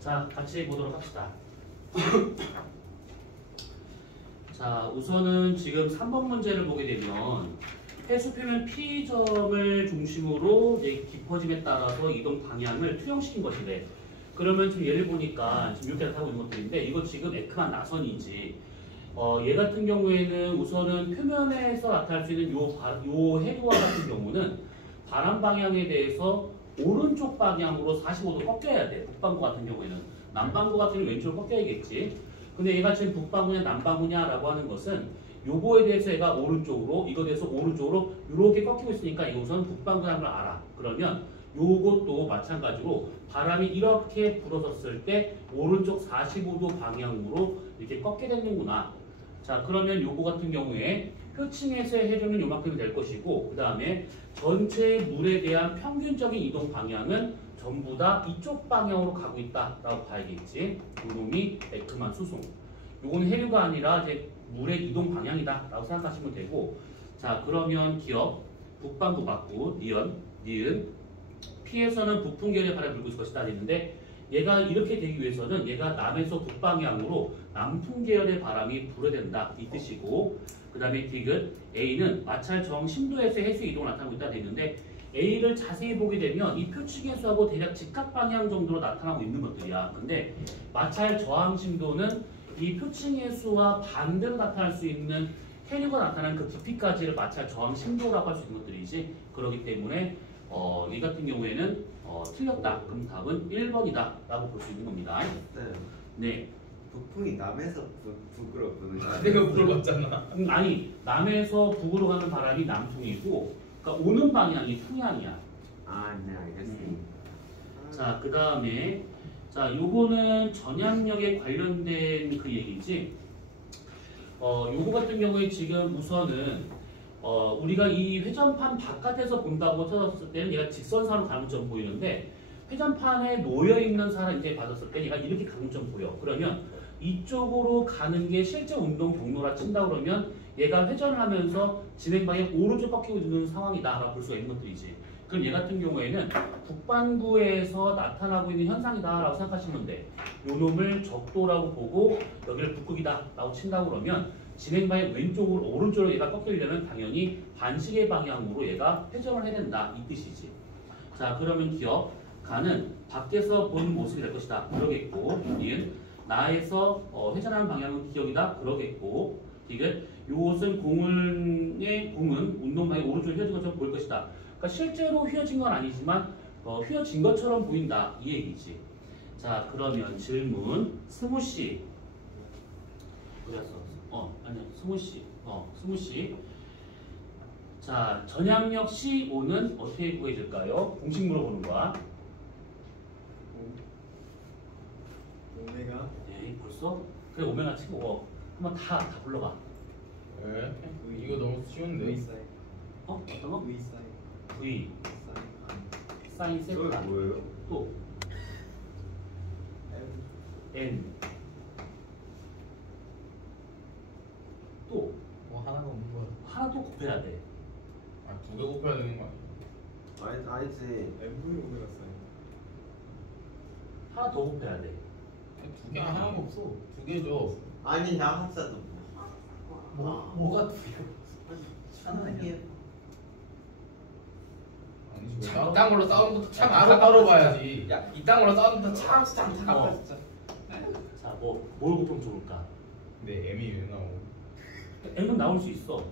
자, 같이 보도록 합시다. 자, 우선은 지금 3번 문제를 보게 되면 해수표면 P점을 중심으로 이제 깊어짐에 따라서 이동 방향을 투영시킨 것이래. 그러면 지금 얘를 보니까 지금 이렇게 나타나고 있는 것들인데 이거 지금 에크만 나선이지. 얘 같은 경우에는 우선은 표면에서 나타날 수 있는 요 해도와 같은 경우는 바람 방향에 대해서 오른쪽 방향으로 45도 꺾여야 돼. 북반구 같은 경우에는. 남반구 같은 경우는 왼쪽으로 꺾여야겠지. 근데 얘가 지금 북반구냐 남반구냐라고 하는 것은 요거에 대해서 얘가 오른쪽으로 이거에 대해서 오른쪽으로 이렇게 꺾이고 있으니까 이거 우선 북반구라는 걸 알아. 그러면 요것도 마찬가지로 바람이 이렇게 불어섰을 때 오른쪽 45도 방향으로 이렇게 꺾게 되는구나. 자, 그러면 요거 같은 경우에 표층에서의 해류는 요만큼이 될 것이고 그 다음에 전체 물에 대한 평균적인 이동 방향은 전부 다 이쪽 방향으로 가고 있다라고 봐야겠지. 요놈이 에크만 수송. 요거는 해류가 아니라 이제 물의 이동 방향이다라고 생각하시면 되고, 자, 그러면 기업 북반구 맞고 니은 P에서는 북풍 계열의 바람이 불고 있을 것이다 했는데 얘가 이렇게 되기 위해서는 얘가 남에서 북방향으로 남풍 계열의 바람이 불어야 된다 이 뜻이고, 그 다음에 디귿 A는 마찰 정심도에서 해수 이동을 나타나고 있다 했는데 A를 자세히 보게 되면 이 표측해수하고 대략 직각 방향 정도로 나타나고 있는 것들이야. 근데 마찰 저항 심도는 이 표층해수와 반대로 나타날 수 있는 해류가 나타나는 그 깊이까지를 마찰 저항 심도라고 할 수 있는 것들이지. 그렇기 때문에 이 같은 경우에는 틀렸다. 그럼 답은 1번이다 라고 볼 수 있는 겁니다. 네. 북풍이 남에서 북으로 부는 거야. 내가 물어봤잖아. 아니, 남에서 북으로 가는 바람이 남풍이고, 그러니까 오는 방향이 풍향이야. 아, 네, 알겠습니다. 자, 그 다음에 자, 요거는 전향력에 관련된 그 얘기지. 요거 같은 경우에 지금 우선은 우리가 이 회전판 바깥에서 본다고 찾았을 때는 얘가 직선상으로 가는 점 보이는데 회전판에 놓여 있는 사람 이제 봤었을 때 얘가 이렇게 가는 점 보여. 그러면 이쪽으로 가는 게 실제 운동 경로라 친다 그러면 얘가 회전을 하면서 진행 방향 오른쪽 꺾이고 있는 상황이다라고 볼 수가 있는 것들이지. 그럼 얘 같은 경우에는 북반구에서 나타나고 있는 현상이다라고 생각하시면 돼. 요 놈을 적도라고 보고 여기를 북극이다라고 친다고 그러면 진행 방향 왼쪽으로 오른쪽으로 얘가 꺾이려면 당연히 반시계 방향으로 얘가 회전을 해야 된다 이 뜻이지. 자, 그러면 기업 가는 밖에서 보는 모습이 될 것이다. 그러겠고, 니은 나에서 회전하는 방향은 기억이다. 그러겠고, 디귿 요것은 공은 운동 방향 오른쪽으로 휘어진 것처럼 보일 것이다. 그러니까 실제로 휘어진 건 아니지만 휘어진 것처럼 보인다 이 얘기지. 자, 그러면 질문 스무씨. 아니요, 스무씨. 자, 전향력 C5는 어떻게 구해질까요? 공식 물어보는 거야. 오메가. 네, 벌써? 그래, 오메가 치고 한번 다 불러봐. 왜? 이거 너무 쉬운데. V 사인. 어떤 거? V 사인. V 사인. 사인 세타. 뭐예요? 또 M. N. 또 뭐 하나가 없는 거야. 하나 또 곱해야 돼. 아, 두 개 곱해야 되는 거 아니야? 아니지. MV 오메가 사인. 하나 더 곱해야 돼. 두 개 하나가 없어. 두 개죠. 아니, 나 합사도. 뭐가 두 개? 하나야. 아니, 참 이딴 걸로 싸우는 것도 참 따로 봐야지. 야. 이딴 걸로 싸우는 것도 참 답답해 진짜. 자, 뭘 곱하면 좋을까? 근데 M이 왜 나오고? M은 나올 수 있어.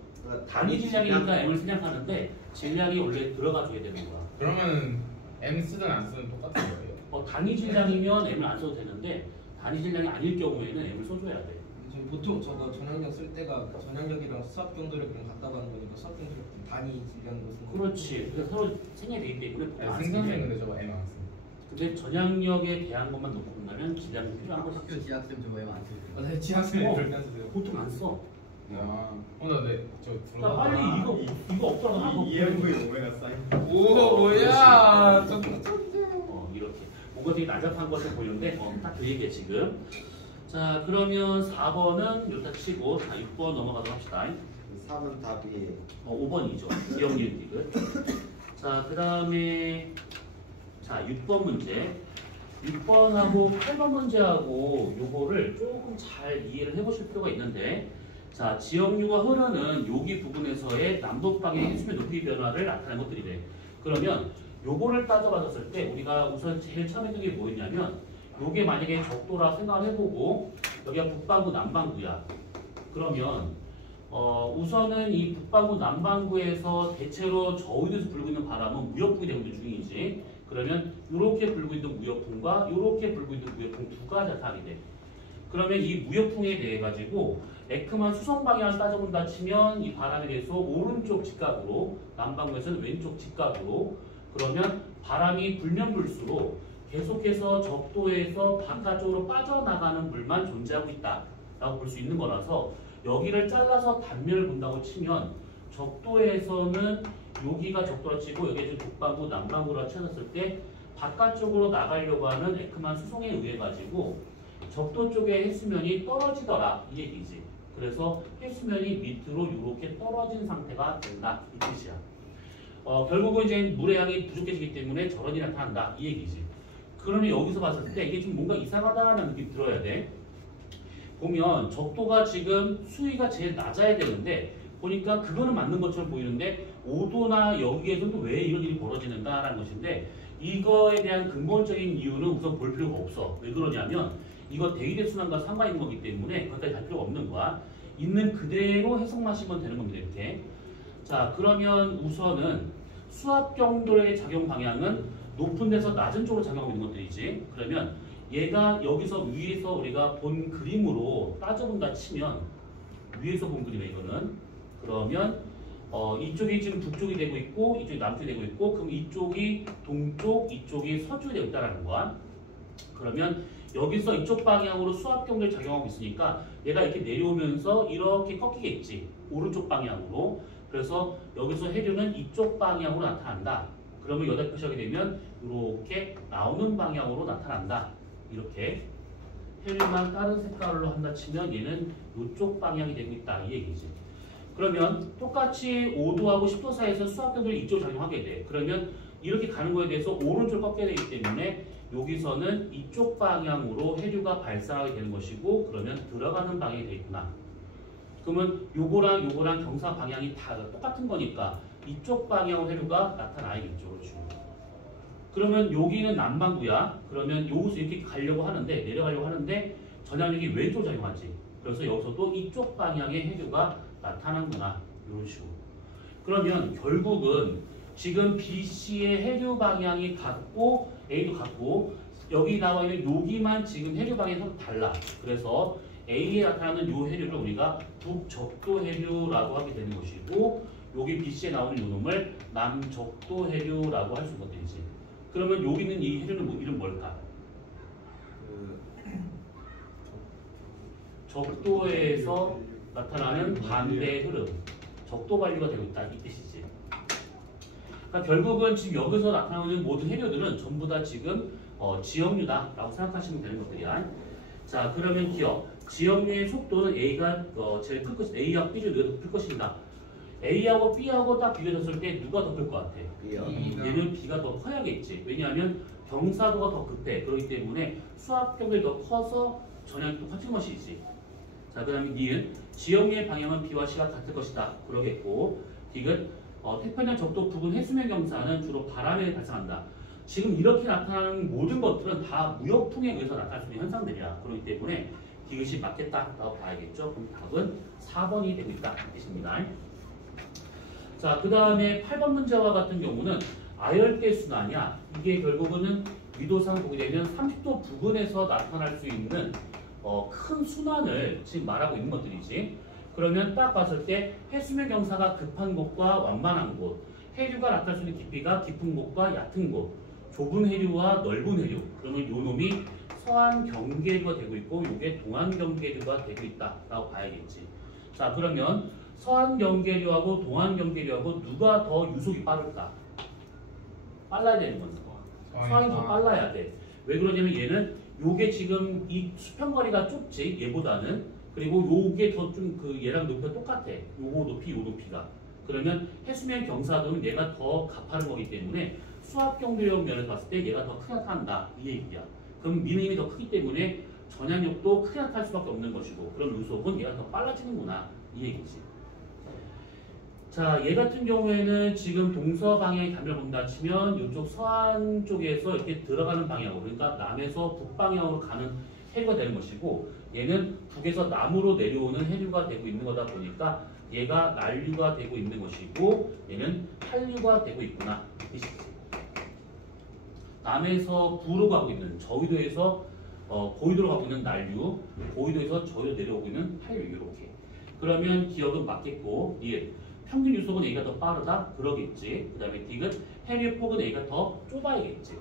단위 질량이니까 M을 생략하는데 질량이 원래 들어가줘야 되는 거야. 그러면 M 쓰든 안 쓰든 똑같은 거예요. 단위 질량이면 M을 안 써도 되는데 단위 질량이 아닐 경우에는 M을 써줘야 돼. 보통 저거 전향력 쓸 때가 전향력이랑 수압 경도를 그냥 갖다 가는 거니까 수압 경도를 단위 질량으로 쓰는 거. 그렇지. 그래서 서로 생략되기 때문에 보통 안 생선생 쓰는데 근데 저거 M 안 씁니다. 근데 전향력에 대한 것만 놓고 본다면 질량이 필요한 학교 것이지. 지학생 저거 왜안 쓰죠? 맞아요. 지하철에 어. 절대 안 쓰세요. 보통 안 써. 나 네, 저 자, 들어가. 빨리 이거 없더라도 EMV 오메가 사인. 오, 뭐야? 이렇게 뭔가 되게 난잡한 것을 보이는데 딱 그 얘기야 지금. 자, 그러면 4번은 요타 치고 6번 넘어가도록 합시다. 4번 답이 5번이죠. 기억 니은 디귿. 자, 그 다음에 자 6번 문제. 6번하고 8번 문제하고 요거를 조금 잘 이해를 해보실 필요가 있는데, 자, 지역류가 흐르는 여기 부분에서의 남북 방향의 해수면 높이 변화를 나타낸 것들이래. 그러면 요거를 따져봤을 때 우리가 우선 제일 처음 했던 게 뭐였냐면, 요게 만약에 적도라 생각을 해보고 여기가 북반구 남반구야. 그러면 우선은 이 북반구 남반구에서 대체로 저위도에서 불고 있는 바람은 무역풍이 되고 있는 중이지. 그러면 이렇게 불고 있는 무역풍과 이렇게 불고 있는 무역풍 두 가지 나타나게 돼. 그러면 이 무역풍에 대해 가지고 에크만 수성 방향을 따져본다 치면 이 바람에 대해서 오른쪽 직각으로, 남반구에서는 왼쪽 직각으로, 그러면 바람이 불면 불수록 계속해서 적도에서 바깥쪽으로 빠져나가는 물만 존재하고 있다라고 볼 수 있는 거라서, 여기를 잘라서 단면을 본다고 치면 적도에서는 여기가 적도라 치고 여기가 지금 북반구 남반구라 쳐졌을 때 바깥쪽으로 나가려고 하는 에크만 수송에 의해 가지고 적도 쪽의 해수면이 떨어지더라 이 얘기지. 그래서 해수면이 밑으로 이렇게 떨어진 상태가 된다 이 뜻이야. 결국은 이제 물의 양이 부족해지기 때문에 저런 일이 나타난다 이 얘기지. 그러면 여기서 봤을 때 이게 좀 뭔가 이상하다는 느낌이 들어야 돼. 보면 적도가 지금 수위가 제일 낮아야 되는데 보니까 그거는 맞는 것처럼 보이는데 5도나 여기에서는 왜 이런 일이 벌어지는가라는 것인데, 이거에 대한 근본적인 이유는 우선 볼 필요가 없어. 왜 그러냐면 이거 대기대 순환과 상관 있는 거기 때문에 그것까지 할 필요가 없는 거야. 있는 그대로 해석만 하시면 되는 겁니다. 이렇게. 자, 그러면 우선은 수압경도의 작용 방향은 높은 데서 낮은 쪽으로 작용하고 있는 것들이지. 그러면 얘가 여기서 위에서 우리가 본 그림으로 따져본다 치면, 위에서 본 그림에 이거는, 그러면 이쪽이 지금 북쪽이 되고 있고 이쪽이 남쪽이 되고 있고, 그럼 이쪽이 동쪽, 이쪽이 서쪽이 되고 있다는 거야. 그러면 여기서 이쪽 방향으로 수압경도를 작용하고 있으니까 얘가 이렇게 내려오면서 이렇게 꺾이겠지, 오른쪽 방향으로. 그래서 여기서 해류는 이쪽 방향으로 나타난다. 그러면 여기다 표시하게 되면 이렇게 나오는 방향으로 나타난다. 이렇게 해류만 다른 색깔로 한다 치면 얘는 이쪽 방향이 되고 있다 이 얘기지. 그러면 똑같이 5도하고 10도 사이에서 수압경도를 이쪽으로 작용하게 돼. 그러면 이렇게 가는 거에 대해서 오른쪽을 꺾여야 되기 때문에 여기서는 이쪽 방향으로 해류가 발생하게 되는 것이고, 그러면 들어가는 방향이 되겠구나. 그러면 요거랑 요거랑 경사 방향이 다 똑같은 거니까 이쪽 방향으로 해류가 나타나야겠죠. 그렇죠. 그러면 여기는 남반구야. 그러면 여기서 이렇게 가려고 하는데, 내려가려고 하는데 전향력이 왼쪽으로 작용하지. 그래서 여기서도 이쪽 방향의 해류가 나타나는구나. 이런 식으로. 그러면 결국은 지금 BC의 해류 방향이 같고 A도 같고, 여기 나와 있는 여기만 지금 해류 방향이 서로 달라. 그래서 A에 나타나는 요 해류를 우리가 북적도 해류라고 하게 되는 것이고, 여기 BC에 나오는 요 놈을 남적도 해류라고 할 수 있는 것들이지. 그러면 여기 있는 이 해류는 이름 뭘까? 적도에서 나타나는 반대 흐름, 적도 반류가 되고 있다 이 뜻이지. 그러니까 결국은 지금 여기서 나타나는 모든 해류들은 전부 다 지금 지역류다라고 생각하시면 되는 것들이야. 자, 그러면 기억. 지역류의 속도는 A가 제일 클 것이다. A하고 B를 누가 더 클 것인가? A하고 B하고 딱 비교했을 때 누가 더 클 것 같아? B요. 얘는 B가 더 커야겠지. 왜냐하면 경사도가 더 급해. 그렇기 때문에 수압경도가 더 커서 전향이 또 커진 것이지. 자, 그 다음에 니은 지역류의 방향은 B와 C가 같을 것이다. 그러겠고, 딕은 태평양 적도 부근 해수면 경사는 주로 바람에 발생한다. 지금 이렇게 나타나는 모든 것들은 다 무역풍에 의해서 나타날 수 있는 현상들이야. 그렇기 때문에 디귿이 맞겠다라고 봐야겠죠. 그럼 답은 4번이 되고 있다 이 뜻입니다. 자, 그 다음에 8번 문제와 같은 경우는 아열대 순환이야. 이게 결국은 위도상 보게 되면 30도 부근에서 나타날 수 있는 큰 순환을 지금 말하고 있는 것들이지. 그러면 딱 봤을 때 해수면 경사가 급한 곳과 완만한 곳, 해류가 나타날 수 있는 깊이가 깊은 곳과 얕은 곳, 좁은 해류와 넓은 해류. 그러면 요 놈이 서안 경계류가 되고 있고 요게 동안 경계류가 되고 있다라고 봐야겠지. 자, 그러면 서안 경계류하고 동안 경계류하고 누가 더 유속이 빠를까? 빨라야 되는 거죠. 서안이 더 빨라야 돼. 왜 그러냐면 얘는 요게 지금 이 수평거리가 좁지 얘보다는. 그리고 요게 더 좀 그 얘랑 높이가 똑같아. 요거 높이, 요 높이가. 그러면 해수면 경사도는 얘가 더 가파른 거기 때문에 수압 경계력 면에서 봤을 때 얘가 더 크게 나타난다 이 얘기야. 그럼 미는 힘이 더 크기 때문에 전향력도 크게 나타날 수밖에 없는 것이고 그런 운속은 얘가 더 빨라지는구나 이 얘기지. 자, 얘 같은 경우에는 지금 동서 방향의 담배를 본다 치면 이쪽 서안 쪽에서 이렇게 들어가는 방향으로 그러니까 남에서 북방향으로 가는 해류가 되는 것이고 얘는 북에서 남으로 내려오는 해류가 되고 있는 거다 보니까 얘가 난류가 되고 있는 것이고 얘는 한류가 되고 있구나. 남에서 부로 가고 있는 저위도에서 고위도로 가고 있는 난류, 고위도에서 저위로 내려오고 있는 한류 이렇게. 그러면 기억은 맞겠고 니은 평균 유속은 A가 더 빠르다? 그러겠지. 그 다음에 D은 해류의 폭은 A가 더 좁아야겠지.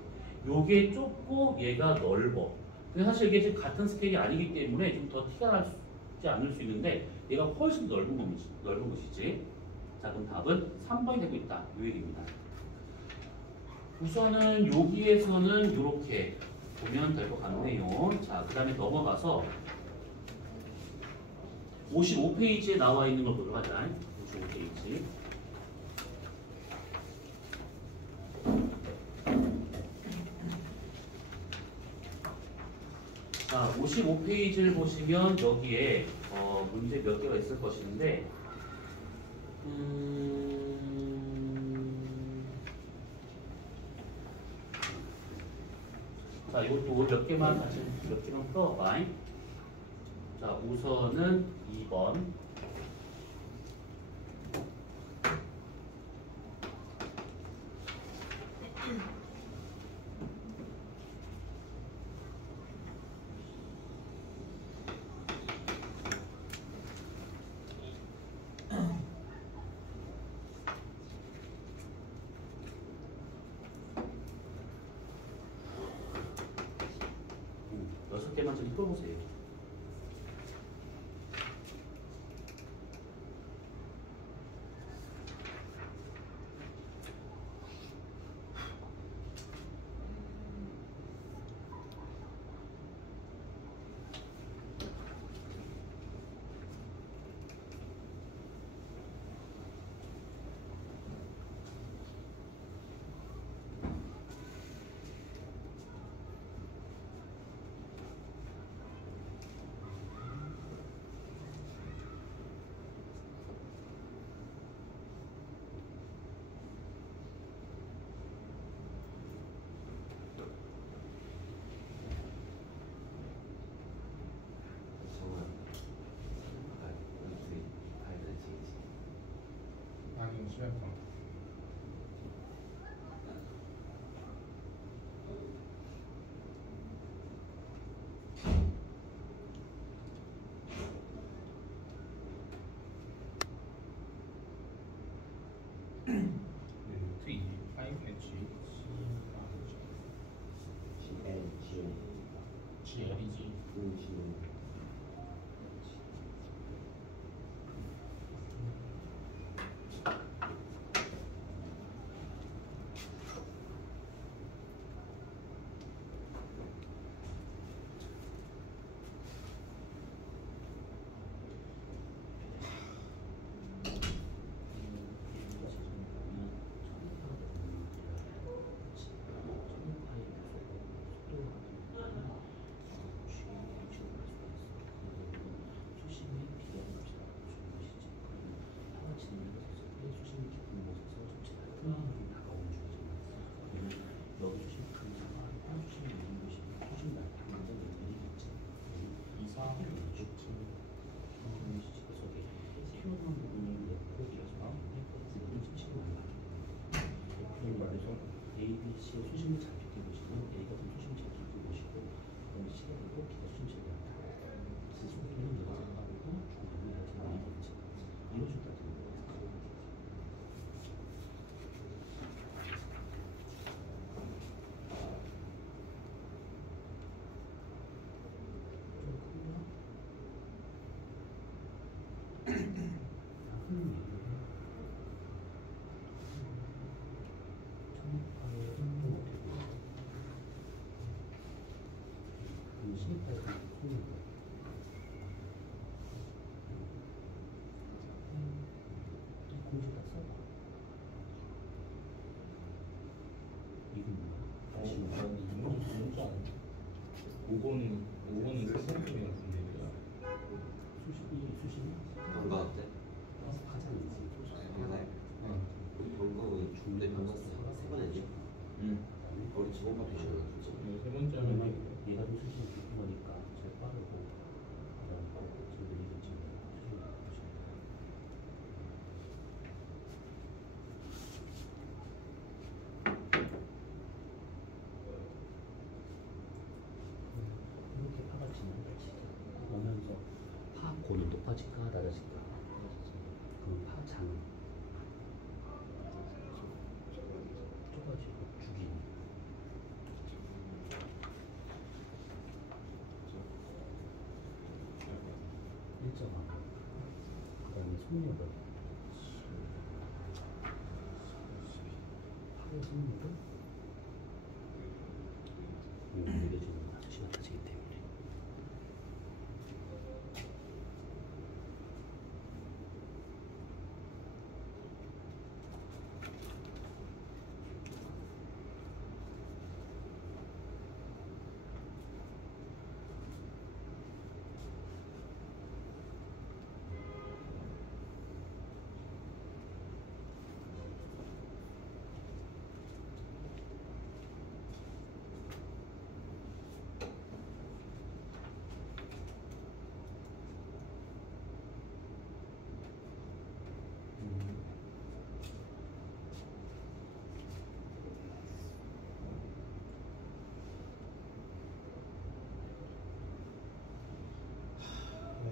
요게 좁고 얘가 넓어. 근데 사실 이게 지금 같은 스케일이 아니기 때문에 좀 더 티가 나지 않을 수 있는데 얘가 훨씬 넓은 것이지. 자, 그럼 답은 3번이 되고 있다. 요 얘기입니다. 우선은 여기에서는 이렇게 보면 될 것 같네요. 자, 그 다음에 넘어가서 55페이지에 나와 있는 걸 보도록 하자. 55페이지. 자, 55페이지를 보시면 여기에 문제 몇 개가 있을 것인데 자, 이것도 몇 개만 같이 몇 개만 풀어봐. 자, 우선은 2번. 여섯 개만 좀 풀어보세요. 아니 수면방. T, I, H, G, L, G. ABC의 수심을 잘 느껴보시면 A가 좀 수심을 잘 느껴보시고 그다음에 C가 되고 B가 수심을 잘 나타나요. 지속도는 내가 생각하고 중간에 이렇게 많이 보이지. 이런 식으로 되는 거예요. 5번은 수심이 같은데. 수심이 방가 어때? 파장이지. 방가 중대 방가 세 번 했지? 응. 우리 저번까지 쉬었지. 세 번째는 얘가 좀 수심이 깊은 거니까 제일 빠르고 그다음에 지금 얘는 지금 수심이 높으시고. 이렇게 파가 지난다 지금 오면서 파 고는 높아질까 낮아질까? 그럼 파장 좁아지고 죽이. 일정하고 그다음에 속력을 팔의 속력을 느려지는 수시가 낮아지기 때문에.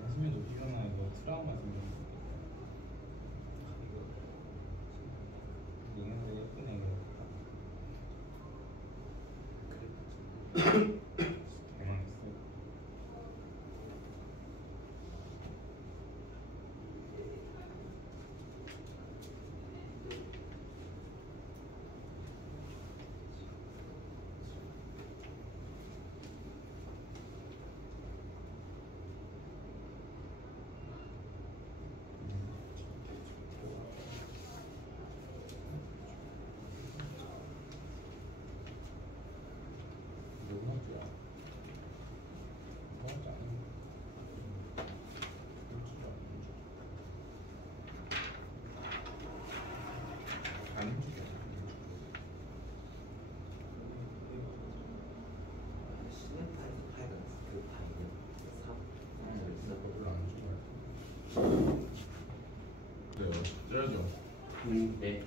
수심이 높이거나 이거 트라우마 생겨. 이거 예쁘네 이거. 대망했어. 노마주야. 더하지 않아. 안 움직여. 시내파에서 파이가 그 파이냐? 별로 안 움직여. 그래요. 쪄야죠. 네.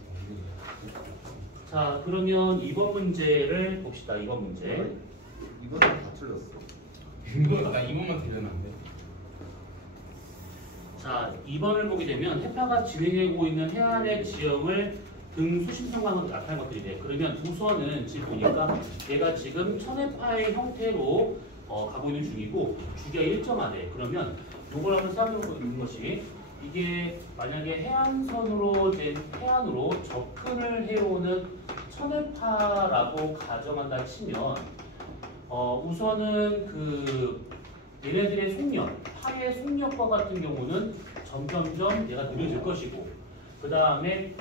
자, 그러면 이번 문제를 봅시다. 이번 문제. 이번에 다 틀렸어. 이거 나 이번만 들려놨는데. 자, 2번을 보게 되면 해파가 진행하고 있는 해안의 지형을 등 수심 상관으로 나타낸 것들이 돼. 그러면 우선은 지금 보니까 얘가 지금 천해파의 형태로 가고 있는 중이고 주기가 일정하대. 그러면 이걸 한번 생각해보고 있는 것이 이게 만약에 해안선으로 된 해안으로 접근을 해오는 천해파라고 가정한다 치면 우선은 그 얘네들의 속력, 파의 속력과 같은 경우는 점점점 얘가 느려질 것이고 그 다음에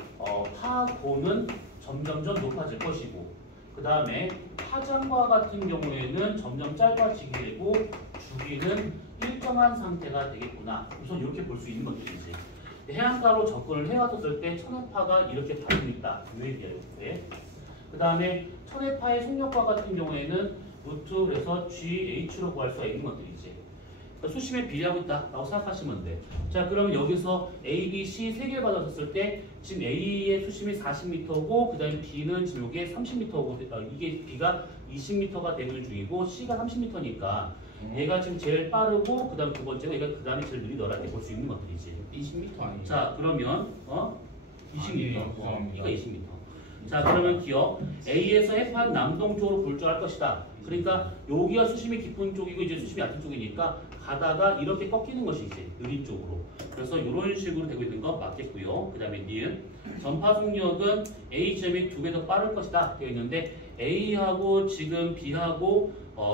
파고는 점점점 높아질 것이고 그 다음에 파장과 같은 경우에는 점점 짧아지게 되고 주기는 일정한 상태가 되겠구나. 우선 이렇게 볼 수 있는 것들이지. 해안가로 접근을 해왔었을 때 천해파가 이렇게 다니고 있다. 이 얘기예요. 그 다음에 천해파의 속력과 같은 경우에는 루트 그래서 GH로 구할 수가 있는 것들이지. 그러니까 수심에 비례하고 있다라고 생각하시면 돼. 자, 그러면 여기서 A, B, C 세 개를 받았을 때 지금 A의 수심이 40m고 그 다음에 B는 지금 이게 30m고 이게 B가 20m가 되고 있는 중이고 C가 30m니까 얘가 지금 제일 빠르고 그 다음 두 번째가 얘가 그 다음에 제일 느리더라 이렇게 볼 수 있는 것들이지. 20m 아니에요? 자, 그러면 20m. 아니에요, 죄송합니다. 그러니까 20m. 자, 그러면 기억 A에서 해안 남동쪽으로 불주할 것이다. 그러니까 여기가 수심이 깊은 쪽이고 이제 수심이 얕은 쪽이니까 가다가 이렇게 꺾이는 것이지 느린 쪽으로. 그래서 이런 식으로 되고 있는 건 맞겠고요. 그 다음에 니은 전파 속력은 A 지점이 2배 더 빠를 것이다 되어 있는데 A하고 지금 B하고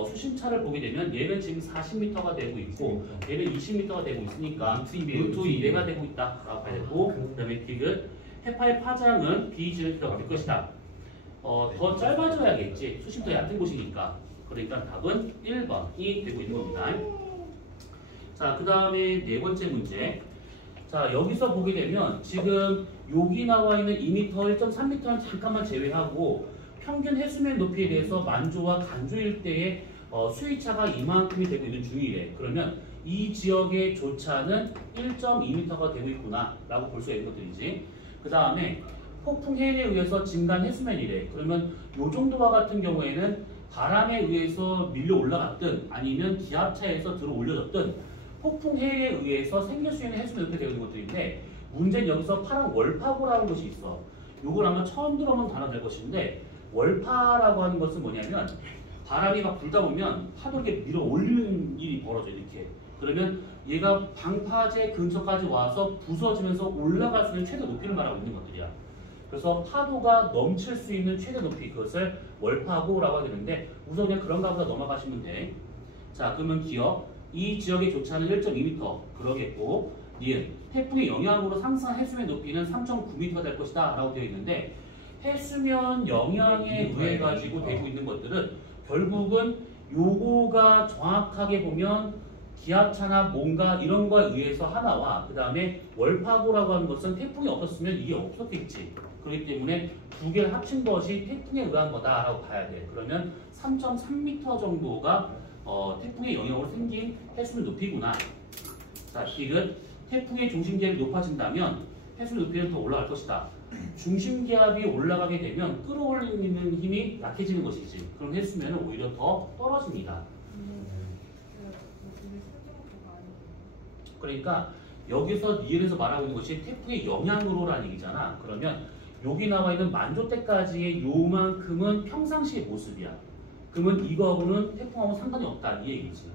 수심차를 보게 되면 얘는 지금 40m가 되고 있고 얘는 20m가 되고 있으니까 루트 2배가 되고 있다라고 봐야 되고 그 다음에 디귿 해파의 파장은 B 지점이 더 될 것이다. 더 짧아져야겠지. 수심 더 얕은 곳이니까. 그러니까 답은 1번이 되고 있는 겁니다. 자, 그 다음에 네 번째 문제. 자, 여기서 보게 되면 지금 여기 나와 있는 2m, 1.3m는 잠깐만 제외하고 평균 해수면 높이에 대해서 만조와 간조 일대의 수위차가 이만큼이 되고 있는 중이래. 그러면 이 지역의 조차는 1.2m가 되고 있구나 라고 볼 수가 있는 것들이지. 그 다음에 폭풍 해일에 의해서 증가한 해수면이래. 그러면 이 정도와 같은 경우에는 바람에 의해서 밀려 올라갔든 아니면 기압차에서 들어 올려졌든 폭풍 해일에 의해서 생길 수 있는 해수면이 되어 있는 것들인데, 문제는 여기서 파란 월파고라는 것이 있어. 이걸 아마 처음 들어본 단어 될 것인데, 월파라고 하는 것은 뭐냐면 바람이 막 불다 보면 파도를 이렇게 밀어 올리는 일이 벌어져. 이렇게 그러면 얘가 방파제 근처까지 와서 부서지면서 올라갈 수 있는 최대 높이를 말하고 있는 것들이야. 그래서 파도가 넘칠 수 있는 최대 높이, 그것을 월파고라고 하게 되는데, 우선 그냥 그런가 보다 넘어가시면 돼. 자, 그러면 기억, 이 지역의 조차는 1.2m 그러겠고, 니은 태풍의 영향으로 상승한 해수면 높이는 3.9m가 될 것이다 라고 되어 있는데, 해수면 영향에 의해 가지고 되고 있는 것들은 결국은 요거가 정확하게 보면 기압차나 뭔가 이런 거에 의해서 하나와, 그 다음에 월파고라고 하는 것은 태풍이 없었으면 이게 없었겠지. 그렇기 때문에 두 개를 합친 것이 태풍에 의한 거다라고 봐야 돼. 그러면 3.3m 정도가 태풍의 영향으로 생긴 해수면 높이구나. 자, 이건 태풍의 중심기압이 높아진다면 해수면 높이는 더 올라갈 것이다. 중심기압이 올라가게 되면 끌어올리는 힘이 약해지는 것이지. 그럼 해수면은 오히려 더 떨어집니다. 그러니까 여기서 니은에서 말하고 있는 것이 태풍의 영향으로라는 얘기잖아. 그러면 여기 나와 있는 만조 때까지의 요만큼은 평상시의 모습이야. 그러면 이거하고는 태풍하고 상관이 없다 이 얘기지.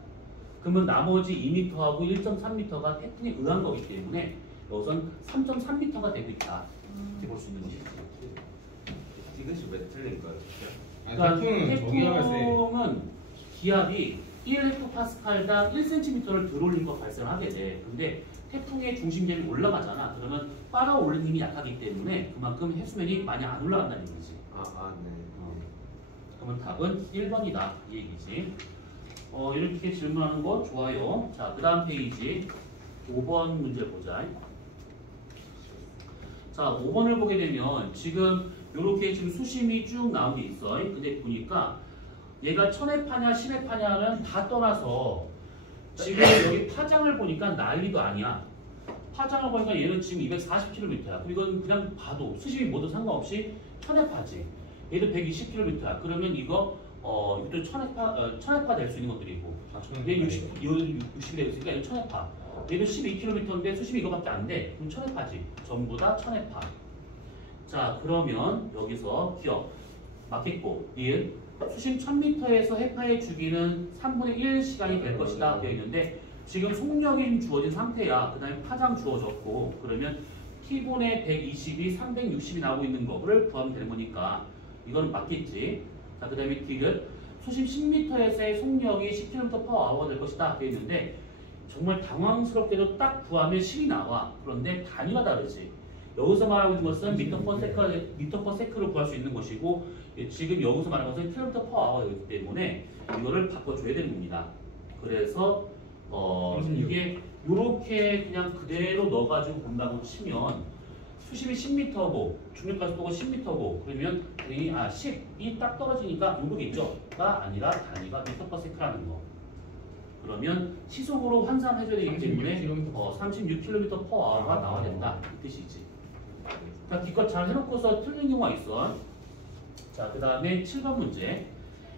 그러면 나머지 2m하고 1.3m가 태풍에 의한 거기 때문에 여기선 3.3m가 되고 있다 이렇게 볼 수 있는 것이지. 이것이 왜 틀린 거예요? 그러니까 저기야말세. 태풍은 기압이 1헥토파스칼당 1cm를 들어올린 거 발생하게 돼. 근데 태풍의 중심기압이 올라가잖아. 그러면 빨아올리는 힘이 약하기 때문에 그만큼 해수면이 많이 안 올라간다는 얘기지. 네. 그러면 답은 1번이다 이 얘기지. 이렇게 질문하는 거 좋아요. 자, 그 다음 페이지 5번 문제 보자. 자, 5번을 보게 되면 지금 이렇게 지금 수심이 쭉 나온 게 있어. 근데 보니까 얘가 천해파냐 신해파냐는 다 떠나서 지금 여기 파장을 보니까 난리도 아니야. 파장을 보니까 얘는 지금 240km야. 그럼 이건 그냥 봐도 수심이 뭐든 상관없이 천해파지. 얘도 120km야. 그러면 이것도 천해파 될 수 있는 것들이고, 얘 60이 되겠으니까 이거 천해파. 얘도 12km인데 수심이 이거밖에 안 돼. 그럼 천해파지. 전부 다 천해파. 자, 그러면 여기서 기억 맞겠고, 니은 수심 1000m에서 해파의 주기는 3분의 1 시간이 될 것이다 되어 있는데, 지금 속력이 주어진 상태야. 그 다음에 파장 주어졌고, 그러면 T분의 120이 360이 나오고 있는 거를 구하면 되는 거니까 이거는 맞겠지. 자, 그 다음에 T는 수심 10m에서의 속력이 10km/h가 될 것이다 되어 있는데, 정말 당황스럽게도 딱 구하면 10이 나와. 그런데 단위가 다르지. 여기서 말하고 있는 것은 미터/세크를 구할 수 있는 것이고, 지금 여기서 말하는 것은 km/h이기 때문에 이거를 바꿔줘야 되는 겁니다. 그래서 이게 이렇게 그냥 그대로 넣어가지고 본다고 치면 수심이 10m고 중력가속도가 10m고 그러면 당연히 10이 딱 떨어지니까 요거겠죠?가 아니라 단위가 미터/세크라는 거. 그러면 시속으로 환산해줘야 되기 때문에 36km/h가 나와야 된다 이 뜻이지. 그러니까 기껏 잘 해놓고서 틀린 경우가 있어. 자, 그 다음에 7번 문제.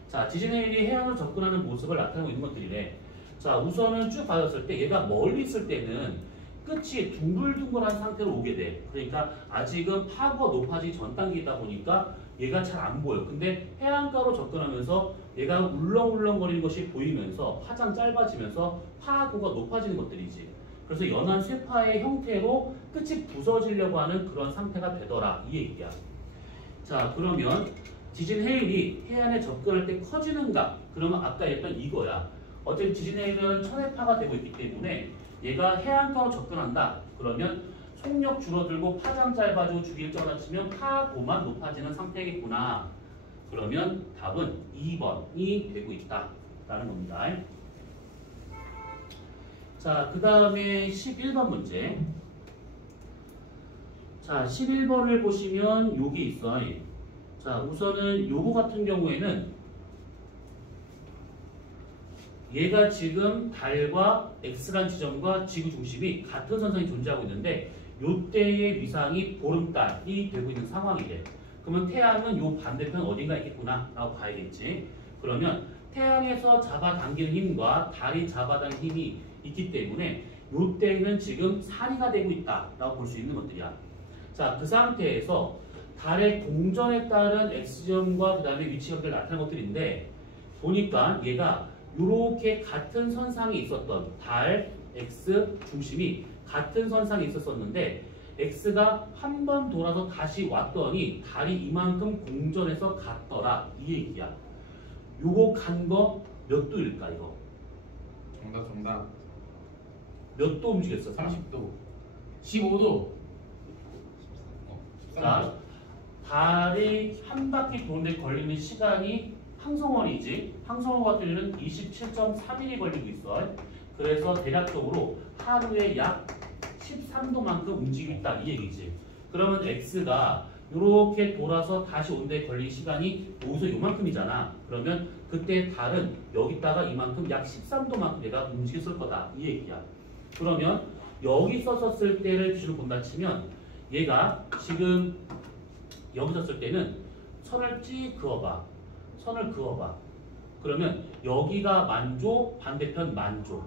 자, 지진해일이 해안으로 접근하는 모습을 나타내고 있는 것들이래. 자, 우선은 쭉 받았을 때 얘가 멀리 있을 때는 끝이 둥글둥글한 상태로 오게 돼. 그러니까 아직은 파고가 높아지기 전 단계이다 보니까 얘가 잘 안 보여. 근데 해안가로 접근하면서 얘가 울렁울렁거리는 것이 보이면서 파장 짧아지면서 파고가 높아지는 것들이지. 그래서 연한 쇠파의 형태로 끝이 부서지려고 하는 그런 상태가 되더라 이 얘기야. 자, 그러면 지진 해일이 해안에 접근할 때 커지는가? 그러면 아까 했던 이거야. 어쨌든 지진 해일은 천해파가 되고 있기 때문에 얘가 해안가로 접근한다. 그러면 속력 줄어들고 파장 짧아지고 주기 일정하다 치면 파고만 높아지는 상태겠구나. 그러면 답은 2번이 되고 있다라는 겁니다. 자, 그 다음에 11번 문제. 자, 11번을 보시면 여기 있어. 자, 우선은 요거 같은 경우에는 얘가 지금 달과 X란 지점과 지구 중심이 같은 선상에 존재하고 있는데 요때의 위상이 보름달이 되고 있는 상황이래. 그러면 태양은 요 반대편 어딘가 있겠구나 라고 봐야겠지. 그러면 태양에서 잡아당기는 힘과 달이 잡아당기는 힘이 있기 때문에 요때는 지금 산이가 되고 있다 라고 볼 수 있는 것들이야. 자, 그 상태에서 달의 공전에 따른 X점과 그 다음에 위치각들 나타난 것들인데 보니까 얘가 이렇게 같은 선상에 있었던 달, X 중심이 같은 선상에 있었었는데 X가 한 번 돌아서 다시 왔더니 달이 이만큼 공전해서 갔더라 이 얘기야. 요거 간 거 몇 도일까 이거? 정답. 몇 도 움직였어? 30도. 15도. 자, 달이 한 바퀴 도는데 걸리는 시간이 항성원이지. 항성원 같은 경우는 27.3일이 걸리고 있어. 그래서 대략적으로 하루에 약 13도만큼 움직이고 있다 이 얘기지. 그러면 X가 이렇게 돌아서 다시 온데 걸린 시간이 여기서 요만큼이잖아. 그러면 그때 달은 여기다가 이만큼 약 13도만큼 얘가 움직였을 거다 이 얘기야. 그러면 여기 썼을 때를 기준으로 본다 치면 얘가 지금 여기 썼을 때는 선을 찌 그어봐. 선을 그어봐. 그러면 여기가 만조, 반대편 만조.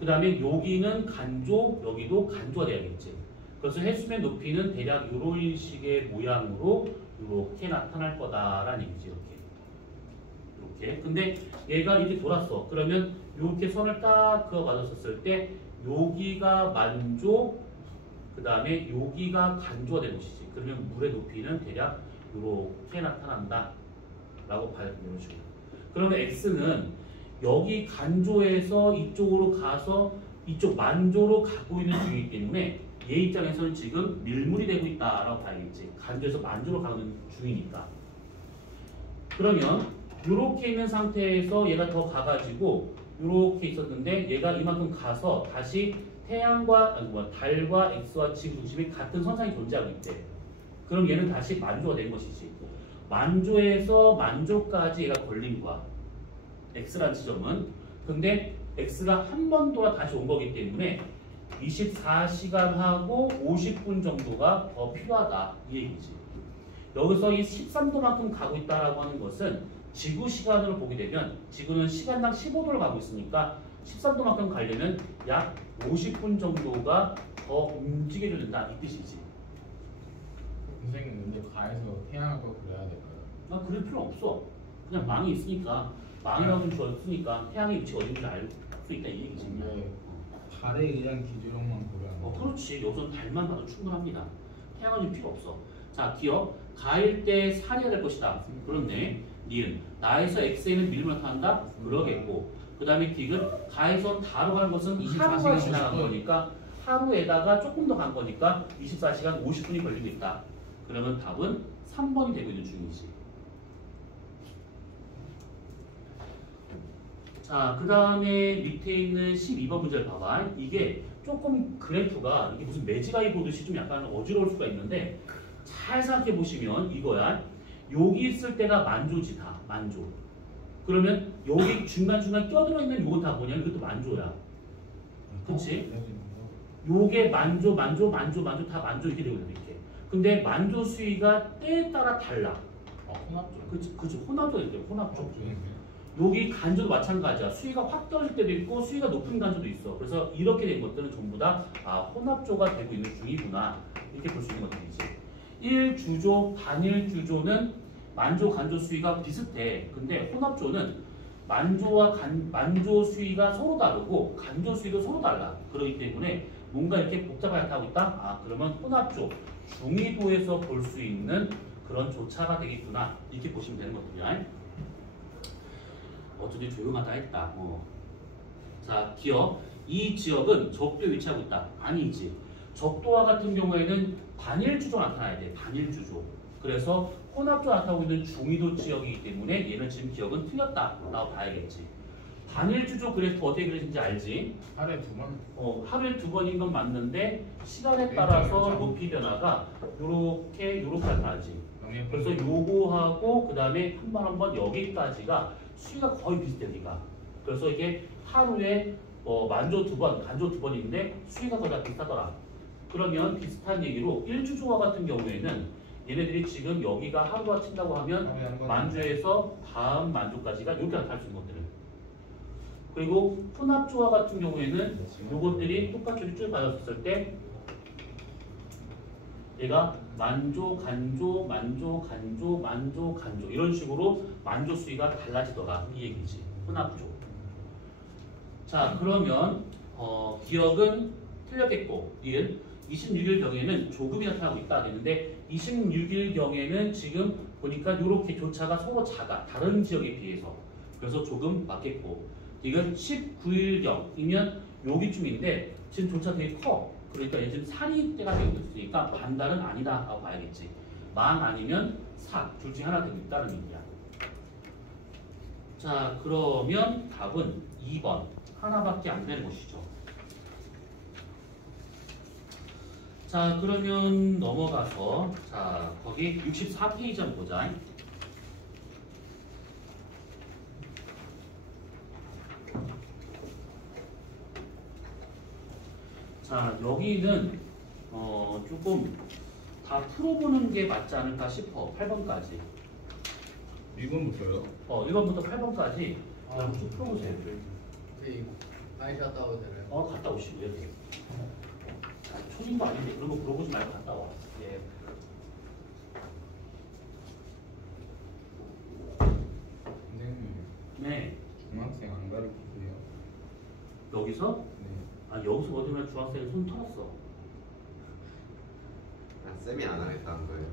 그 다음에 여기는 간조, 여기도 간조가 돼야겠지. 그래서 해수면 높이는 대략 이런 식의 모양으로 이렇게 나타날 거다라는 얘기지. 이렇게. 근데 얘가 이렇게 돌았어. 그러면 이렇게 선을 딱 그어 맞았었을 때 여기가 만조, 그 다음에 여기가 간조가 되는 것이지. 그러면 물의 높이는 대략 이렇게 나타난다 라고 봐야 되는 식이야. 그러면 X는 여기 간조에서 이쪽으로 가서 이쪽 만조로 가고 있는 중이기 때문에 얘 입장에서는 지금 밀물이 되고 있다라고 봐야겠지. 간조에서 만조로 가는 중이니까. 그러면 이렇게 있는 상태에서 얘가 더 가가지고 이렇게 있었는데 얘가 이만큼 가서 다시 달과 X와 지구 중심이 같은 선상에 존재하고 있대. 그럼 얘는 다시 만조가 된 것이지. 만조에서 만조까지 얘가 걸린 거야. X라는 지점은. 근데 X가 한 번 돌아 다시 온 거기 때문에 24시간하고 50분 정도가 더 필요하다 이 얘기지. 여기서 이 13도만큼 가고 있다라고 하는 것은 지구 시간으로 보게 되면 지구는 시간당 15도를 가고 있으니까 13도만큼 가려면 약 50분 정도가 더 움직여야 된다 이 뜻이지. 선생님 근데 가에서 태양을 꼭 그려야 될까요? 아, 그럴 필요 없어. 그냥 망이 있으니까 망이라고 좀 줬으니까 태양의 위치가 어딘지 알 수 있다 이 얘기지. 근데 달에 의한 기조력만 고려하는 그렇지. 여기서 달만 봐도 충분합니다. 태양은 좀 필요 없어. 자, 기억. 가일 때 산이가 될 것이다. 그런데 니은 나에서 X에는 밀물 나타난다? 그러겠고. 그 다음에 딕은 가에서 다로 가는 것은 24시간 하루가 지나간 50분. 거니까 하루에다가 조금 더 간 거니까 24시간 50분이 걸리고 있다. 그러면 답은 3번이 되고 있는 중이지. 자, 그 다음에 밑에 있는 12번 문제를 봐봐. 이게 조금 그래프가 이게 무슨 매지가이 보듯이 좀 약간 어지러울 수가 있는데 잘 생각해 보시면 이거야. 여기 있을 때가 만조지 다. 만조. 그러면 여기 중간중간 껴들어 있는 요건 다 뭐냐면 이것도 만조야. 그치? 요게 만조 다 만조 이렇게 되거든 이렇게. 근데 만조 수위가 때에 따라 달라. 혼합죠. 그치 혼합조일 때 혼합조. 여기 간조도 마찬가지야. 수위가 확 떨어질 때도 있고 수위가 높은 간조도 있어. 그래서 이렇게 된 것들은 전부 다 혼합조가 되고 있는 중이구나 이렇게 볼 수 있는 것들이지. 1주조, 단일 주조는 만조, 간조 수위가 비슷해. 근데 혼합조는 만조 수위가 서로 다르고 간조 수위도 서로 달라. 그렇기 때문에 뭔가 이렇게 복잡하게 하고 있다? 그러면 혼합조, 중위도에서 볼 수 있는 그런 조차가 되겠구나 이렇게 보시면 되는 것들이야. 어쩐지 조용하다 했다. 자, 기억. 이 지역은 적도에 위치하고 있다. 아니지. 적도와 같은 경우에는 단일 주조 나타나야 돼. 단일 주조. 그래서 혼합조 나타나고 있는 중위도 지역이기 때문에 얘는 지금 기억은 틀렸다라고 봐야겠지. 단일주조 그래프 어떻게 그려진지 알지? 하루에 2번. 하루에 2번인 건 맞는데 시간에 따라서 일정. 높이 변화가 요렇게 나타나지. 영역 그래서 요거하고 그 다음에 한 번 여기까지가 수위가 거의 비슷해 여기가. 그래서 이게 하루에 만조 2번, 간조 2번인데 수위가 거의 다 비슷하더라. 그러면 비슷한 얘기로 1주조와 같은 경우에는 얘네들이 지금 여기가 하루가 친다고 하면 하루에 한 번. 만조에서 다음 만조까지가 이렇게 나타날 수 있는 것들은. 그리고 혼합조와 같은 경우에는 요것들이 똑같이 쭉 받았을 때 얘가 만조, 간조, 만조, 간조, 만조, 간조 이런 식으로 만조 수위가 달라지더라 이 얘기지. 혼합조. 자 그러면 기억은 틀렸겠고 1. 26일경에는 조금이 나타나고 있다 했는데 26일경에는 지금 보니까 이렇게 교차가 서로 작아 다른 지역에 비해서. 그래서 조금 맞겠고 이건 19일경이면 여기쯤인데 지금 조차 되게 커. 그러니까 얘 지금 살이 때가 되고 있으니까 반달은 아니다 라고 봐야겠지. 만 아니면 사 둘 중에 하나 되고 있다는 얘기야. 자 그러면 답은 2번 하나밖에 안 되는 것이죠. 자 그러면 넘어가서 자 거기 64페이지 한번 보자. 자 여기는 조금 다 풀어보는 게 맞지 않을까 싶어. 8번까지 1번부터요? 1번부터 8번까지 한번 쭉 풀어보세요. 이거 많이 갔다 와도 되나요? 갔다 오시고 이렇게 초딩도 아닌데 그런 거 물어보지 말고 갔다 와. 예. 선생님 네 중학생 안 가르치세요? 여기서 네. 여기서 어디면 중학생이 손 털었어. 쌤이 안 하겠다는 거예요.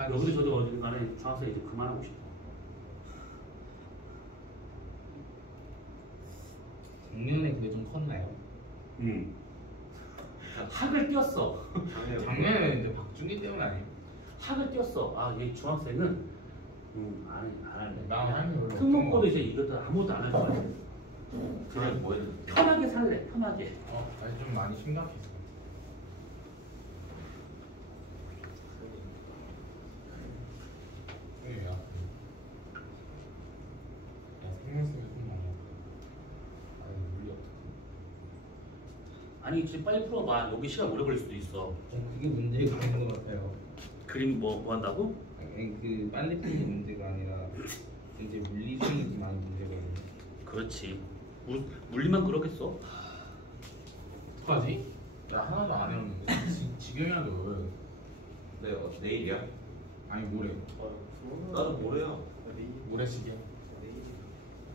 여기도 저도 어디 간에 중학생이 이제 그만하고 싶어. 작년에 그게 좀 컸나요? 학을 띄었어. 작년에 이제 박준희 때문 아니에요? 학을 띄었어. 얘 중학생은 안 할래. 나 하는 게 별로 없던 특목고도 것 이제 이것도 아무것도 안 할 거야. 그냥 뭐 했는데? 편하게 살래. 편하게. 아니 좀 많이 심각했어. 야, 생명 쓰면 좀 많이 아파. 아니 물리 어떻게? 아니 지금 빨리 풀어봐. 여기 시간 오래 걸릴 수도 있어. 그게 문제가 있는 것 같아요. 그림 뭐 한다고? 아니, 그 빨리풀이 문제가 아니라 이제 물리 수능이 많이 문제거든요. 그렇지. 물리만 그렇겠어. 어떡하지? 나 하나도 안 해왔는데 지금이라도 네, 내일이야? 아니 모레 나도 모레야. 모레시계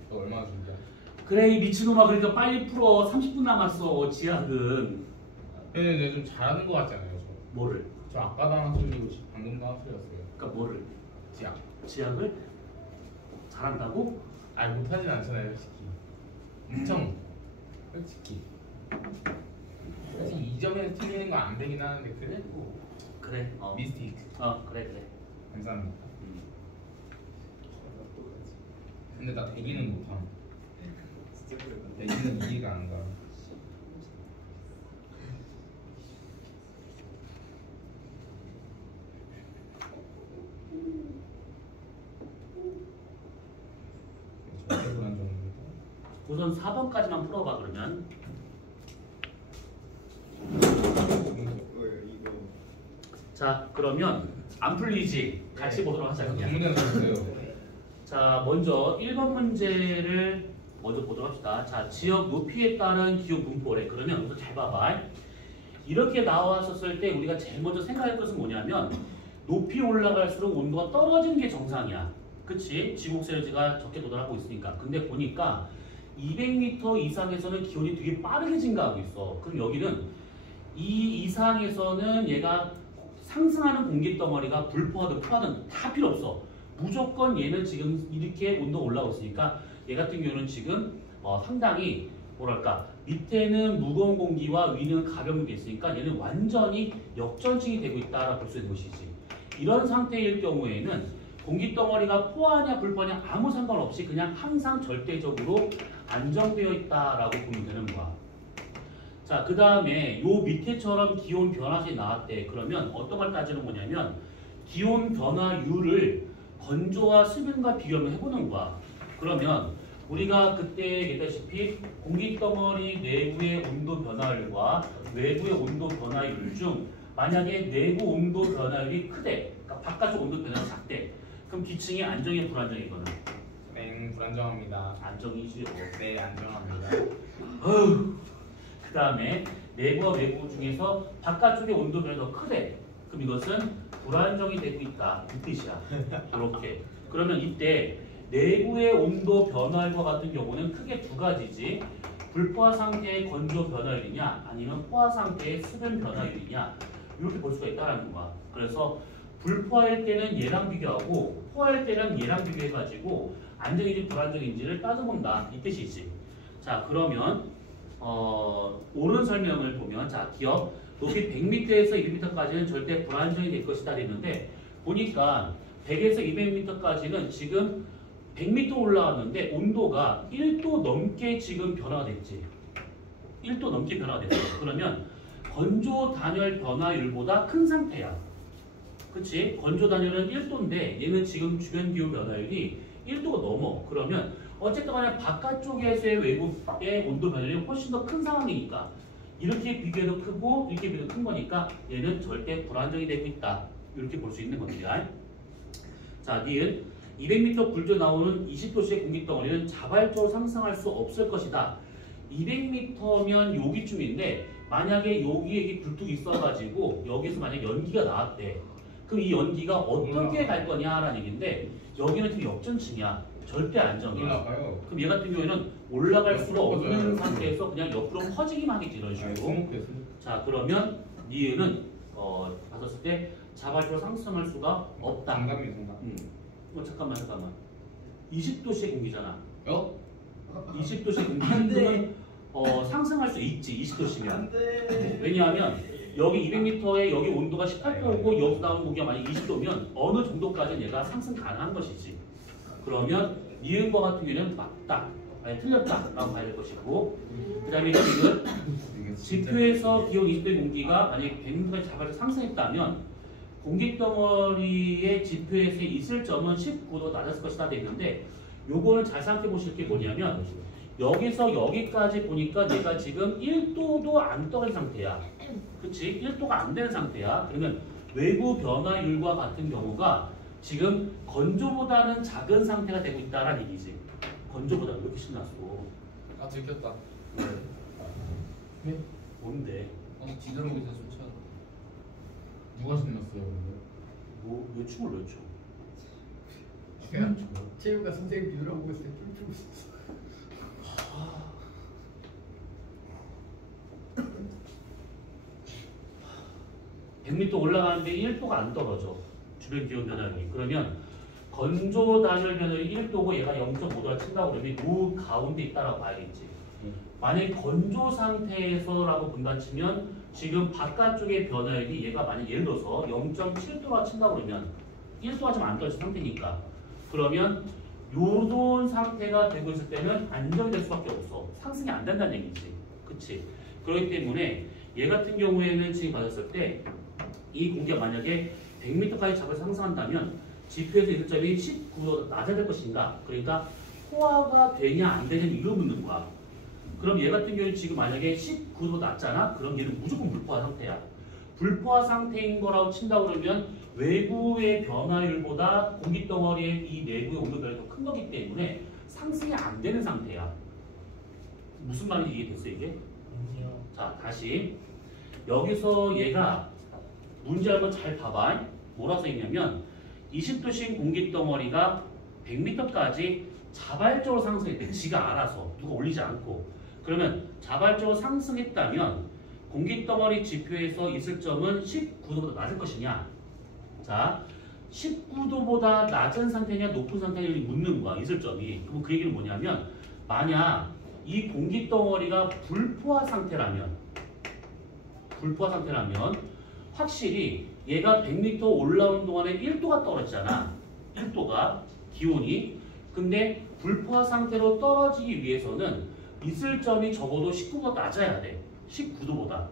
너 얼마나 준비야? 그래 이 미친놈아 그러니까 빨리 풀어. 30분 남았어. 지학은. 근데 좀 잘하는 거 같지 않아요? 뭐를? 저 아까도 하나 틀리고 방금도 하나 틀렸어요. 그러니까 뭐를? 지약 지학을 잘한다고? 아니 못하진 않잖아요 솔직히 엄청 솔직히 솔직히 2점에서 틀리는 거 안 되긴 하는데 그래도 그래. 미스테이크 그래. 감사합니다. 근데 나 대기는 못함. 진짜 그래. 대기는 이해가 안 가. 절대 불안정입니다. 우선 4번까지만 풀어봐 그러면. 이거 자 그러면 안 풀리지? 같이 보도록 하자. 그냥. 문제는 없어요. 자 먼저 1번 문제를 먼저 보도록 합시다. 자 지역 높이에 따른 기후 분포래. 그러면 우선 잘 봐봐. 이렇게 나왔었을 때 우리가 제일 먼저 생각할 것은 뭐냐면 높이 올라갈수록 온도가 떨어지는 게 정상이야. 그치? 지곡세르지가 적게 도달하고 있으니까. 근데 보니까 200m 이상에서는 기온이 되게 빠르게 증가하고 있어. 그럼 여기는 이 이상에서는 얘가 상승하는 공기 덩어리가 불포화든 포화든 다 필요 없어. 무조건 얘는 지금 이렇게 온도가 올라오고 있으니까 얘 같은 경우는 지금 상당히 뭐랄까 밑에는 무거운 공기와 위는 가벼운 게 있으니까 얘는 완전히 역전층이 되고 있다라고 볼 수 있는 것이지. 이런 상태일 경우에는 공기덩어리가 포화냐 불포냐 아무 상관없이 그냥 항상 절대적으로 안정되어 있다라고 보면 되는 거야. 자, 그 다음에 요 밑에처럼 기온 변화시 나왔대. 그러면 어떤 걸 따지는 거냐면 기온 변화율을 건조와 수변과 비교를 해보는 거야. 그러면 우리가 그때 얘기했다시피 공기덩어리 내부의 온도 변화율과 외부의 온도 변화율 중 만약에 내부 온도 변화율이 크대, 그러니까 바깥쪽 온도 변화가 작대, 그럼 기층이 안정이 불안정이거나. 땡, 불안정합니다. 안정이지. 네, 안정합니다. 그 다음에 내부와 외부 중에서 바깥쪽의 온도 변화가 더 크대. 그럼 이것은 불안정이 되고 있다. 이 뜻이야. 이렇게. 그러면 이때 내부의 온도 변화율과 같은 경우는 크게 두 가지지. 불포화 상태의 건조 변화율이냐 아니면 포화 상태의 수변 변화율이냐 이렇게 볼 수가 있다는 거야. 그래서 불포화일 때는 얘랑 비교하고 포화일 때는 얘랑 비교해가지고 안정인지 불안정인지를 따져본다. 이 뜻이지. 자, 그러면 옳은 설명을 보면 자, 기억 높이 100m에서 200m까지는 절대 불안정이 될 것이다 했는데 보니까 100에서 200m까지는 지금 100m 올라왔는데 온도가 1도 넘게 지금 변화가 됐지. 1도 넘게 변화가 됐어. 그러면 건조 단열 변화율보다 큰 상태야. 그치? 건조 단열은 1도인데 얘는 지금 주변 기온 변화율이 1도가 넘어. 그러면 어쨌든 간에 바깥쪽에서의 외부의 온도 변화율이 훨씬 더 큰 상황이니까 이렇게 비교해도 크고 이렇게 비교해도 큰 거니까 얘는 절대 불안정이 되고 있다. 이렇게 볼 수 있는 겁니다. 자, 니은 200m 굴져 나오는 20도씨의 공기덩어리는 자발적으로 상승할 수 없을 것이다. 200m면 여기쯤인데 만약에 여기에 굴뚝이 있어가지고 여기서 만약 연기가 나왔대. 그럼 이 연기가 어떻게 갈 거냐라는 얘기인데 여기는 지금 역전층이야. 절대 안정이야. 올라가요. 그럼 얘 같은 경우에는 올라갈 수가 없는 퍼져요. 상태에서 그냥 옆으로 퍼지기만 하겠지 이런 식으로. 자, 그러면 니은은 봤었을 때 자발적으로 상승할 수가 없다. 정답이 정답. 잠깐만. 20도씨의 공기잖아. 20도씨의 안 돼. 공기는 상승할 수 있지. 20도씨면. 안돼. 왜냐하면 여기 200m에 여기 온도가 18도고 여기서 나온 공기가 만약 20도면 어느 정도까지는 얘가 상승 가능한 것이지. 그러면 니은과 같은 경우는 맞다. 아니 틀렸다라고 봐야 될 것이고 그 다음에 지금 지표에서 기온 20도의 공기가 만약에 100m까지 자발적으로 상승했다면 공기덩어리의 지표에서 있을 점은 19도 낮았을 것이다 돼 있는데 요거는 잘 생각해 보실 게 뭐냐면 여기서 여기까지 보니까 얘가 지금 1도도 안 떨어진 상태야. 그치? 1도가 안 되는 상태야. 그러면 외부 변화율과 같은 경우가 지금 건조보다는 작은 상태가 되고 있다는 얘기지. 건조보다 왜 이렇게 신났어? 아 들켰다. 네? 뭔데? 뒤돌아보기 진짜 좋지 않아. 누가 신났어요, 근데? 왜 춤을 왜 춰? 그냥 체육과 선생님 뒤돌아보고 있을 때 춤추고 있어. 100m 올라가는데 1도가 안 떨어져. 주변 기온 변화율이. 그러면 건조 단열 변화율이 1도고 얘가 0.5도라 친다고 그러면 요 가운데 있다라고 봐야겠지. 만약에 건조 상태에서라고 본다 치면 지금 바깥쪽의 변화율이 얘가 만약 예를 들어서 0.7도라 친다고 그러면 1도가 좀 안 떨어진 상태니까 그러면 요런 상태가 되고 있을 때는 안정될 수밖에 없어. 상승이 안 된다는 얘기지. 그치? 그렇기 때문에 얘 같은 경우에는 지금 받았을 때 이 공기가 만약에 100m까지 잡아 상승한다면 지표에서 있을 점이 19도 낮아야 될 것인가? 그러니까 포화가 되냐 안 되냐 이걸 묻는 거야. 그럼 얘 같은 경우는 지금 만약에 19도 낮잖아? 그럼 얘는 무조건 불포화 상태야. 불포화 상태인 거라고 친다고 그러면 외부의 변화율보다 공기덩어리의 이 내부의 온도 변화가 더 큰 거기 때문에 상승이 안 되는 상태야. 무슨 말인지 이해됐어 이게? 자, 다시 여기서 얘가 문제 한번 잘 봐봐. 뭐라 써있냐면 20도씩 공기덩어리가 100m까지 자발적으로 상승했대. 지가 알아서 누가 올리지 않고. 그러면 자발적으로 상승했다면 공기덩어리 지표에서 있을 점은 19도보다 낮을 것이냐. 자, 19도보다 낮은 상태냐 높은 상태냐를 묻는 거야. 있을 점이. 그럼 그 얘기는 뭐냐면 만약 이 공기덩어리가 불포화 상태라면 확실히 얘가 100m 올라온 동안에 1도가 떨어지잖아. 1도가 기온이. 근데 불포화 상태로 떨어지기 위해서는 있을 점이 적어도 19도보다 낮아야 돼. 19도보다.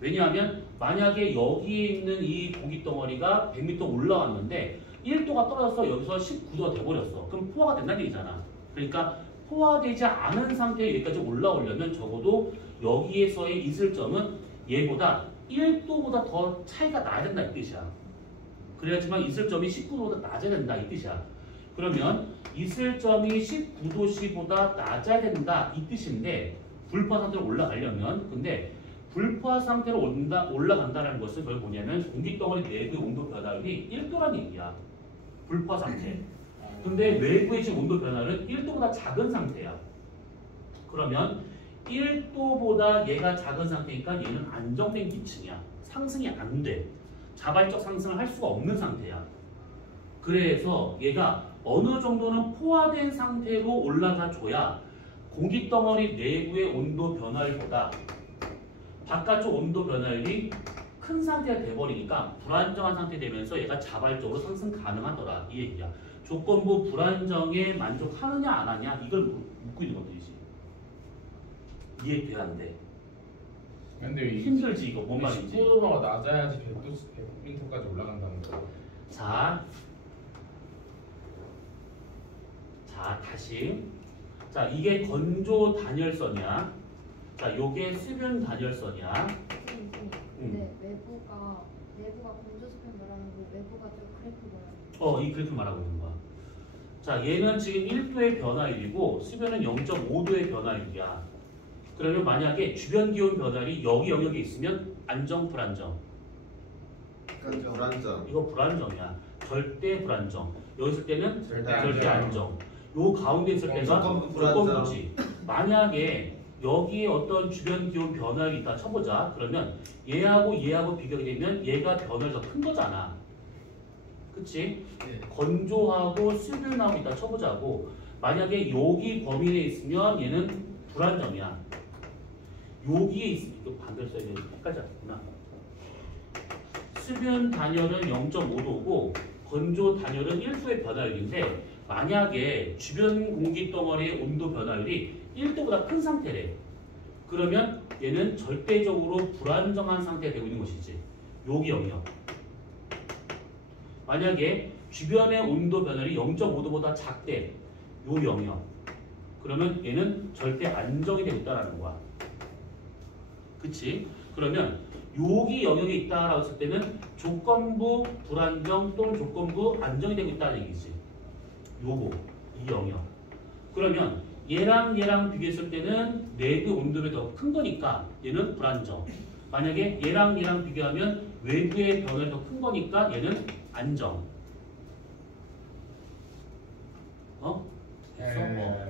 왜냐하면 만약에 여기에 있는 이 고기 덩어리가 100m 올라왔는데 1도가 떨어져서 여기서 19도가 돼버렸어. 그럼 포화가 된다는 얘기잖아. 그러니까 포화되지 않은 상태에 여기까지 올라오려면 적어도 여기에서의 있을 점은 얘보다 1도보다 더 차이가 나야 된다 이 뜻이야. 그래야지만 있을 점이 19도보다 낮아야 된다 이 뜻이야. 그러면 있을 점이 19도씨보다 낮아야 된다 이 뜻인데 불포화 상태로 올라가려면 근데 불포화 상태로 올라간다는 것은 그걸 뭐냐면 공기덩어리 내부의 온도 변화율이 1도라는 얘기야. 불포화 상태. 근데 외부의 지금 온도 변화는 1도보다 작은 상태야. 그러면 1도보다 얘가 작은 상태니까 얘는 안정된 기층이야. 상승이 안 돼. 자발적 상승을 할 수가 없는 상태야. 그래서 얘가 어느 정도는 포화된 상태로 올라가 줘야 공기덩어리 내부의 온도 변화율보다 바깥쪽 온도 변화율이 큰 상태가 돼버리니까 불안정한 상태 되면서 얘가 자발적으로 상승 가능하더라 이 얘기야. 조건부 불안정에 만족하느냐 안 하냐 이걸 묻고 있는 것들이지. 이해돼야 안 돼? 근데 힘들지 이거 뭔 말인지. 19도가 낮아야지 100m까지 올라간다는 거야. 자 다시. 자 이게 건조 단열선이야. 자 요게 수분 단열선이야. 근데 내부가 건조수평 말하는 거 외부가 좀 그래프 말하는 거. 이 그래프 말하고 있는 거야. 자 얘는 지금 1도의 변화율이고 수변은 0.5도의 변화율이야. 그러면 만약에 주변 기온 변화율이 여기 영역에 있으면 안정 불안정. 그러니까 불안정. 이거 불안정이야. 절대 불안정. 여기 있을 때는 절대 절대 안정. 요 가운데 있을 때가 조건부 불안정. 조건부지. 만약에 여기에 어떤 주변 기온 변화율이 있다 쳐보자. 그러면 얘하고 비교하게 되면 얘가 변화율이 더 큰 거잖아. 그치? 네. 건조하고 수분하고 있다 쳐보자고. 만약에 여기 범위 내에 있으면 얘는 불안정이야. 여기에 있으면 이거 반대로 써야 되는데 헷갈지 않구나. 수분 단열은 0.5도고 건조 단열은 1도의 변화율인데 만약에 주변 공기 덩어리의 온도 변화율이 1도보다 큰 상태래. 그러면 얘는 절대적으로 불안정한 상태가 되고 있는 것이지. 여기 영역. 만약에 주변의 온도 변화율이 0.5도보다 작대. 요 영역. 그러면 얘는 절대 안정이 되고 있다는 거야. 그치? 그러면 여기 영역에 있다라고 했을 때는 조건부 불안정 또는 조건부 안정이 되고 있다는 얘기지. 요거, 이 영역. 그러면 얘랑 비교했을 때는 내부 온도가 더 큰 거니까 얘는 불안정. 만약에 얘랑 비교하면 외부의 변화가 더 큰 거니까 얘는 안정.